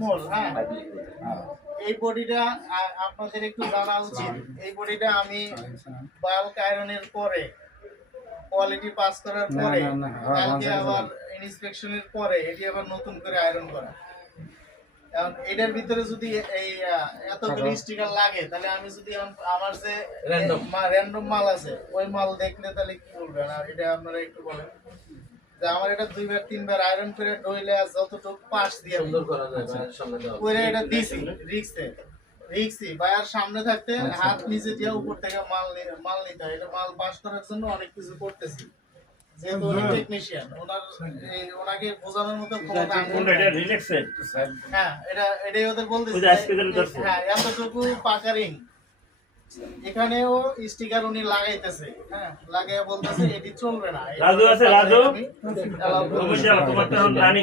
মোল। হ্যাঁ, এই বডিটা আপনাদের একটু জানা উচিত। এই বডিটা আমি বাল্ক আয়রনের পরে, কোয়ালিটি পাস করার পরে, কালকে আবার ইন্সপেকশনের পরে এটি আবার নতুন করে আয়রন করা। কারণ এটার ভিতরে যদি এই এতগুলি স্টিকার লাগে, তাহলে আমি যদি আমার যে র্যান্ডম মাল আছে ওই মাল দেখলে তাহলে কি বলবেন? আর এটা আপনারা একটু বলেন যে আমার এটা 2-3 বার আয়রন করে ডইলে যতটুকু পাশ দিয়ে সুন্দর করা যায় ওইটা এটা দিছি রিক্সি বায়ার সামনে থাকতে হাত নিচে দিয়ে উপর থেকে মাল নিতে হয়। এটা মাল পাস করার জন্য অনেক কিছু করতেছি, যেহেতু উনি টেকনিশিয়ান, ওনাকে বোঝানোর মতো ক্ষমতা হ্যাঁ, এটাই ওদের বলতেছি। হ্যাঁ, এতটুকু পাকারিং এখানেও স্টিকার উনি লাগাইতেছে। হ্যাঁ, লাগাইয়া বলতেছে এটি চলবে না। রাজু আছে, রাজু আমি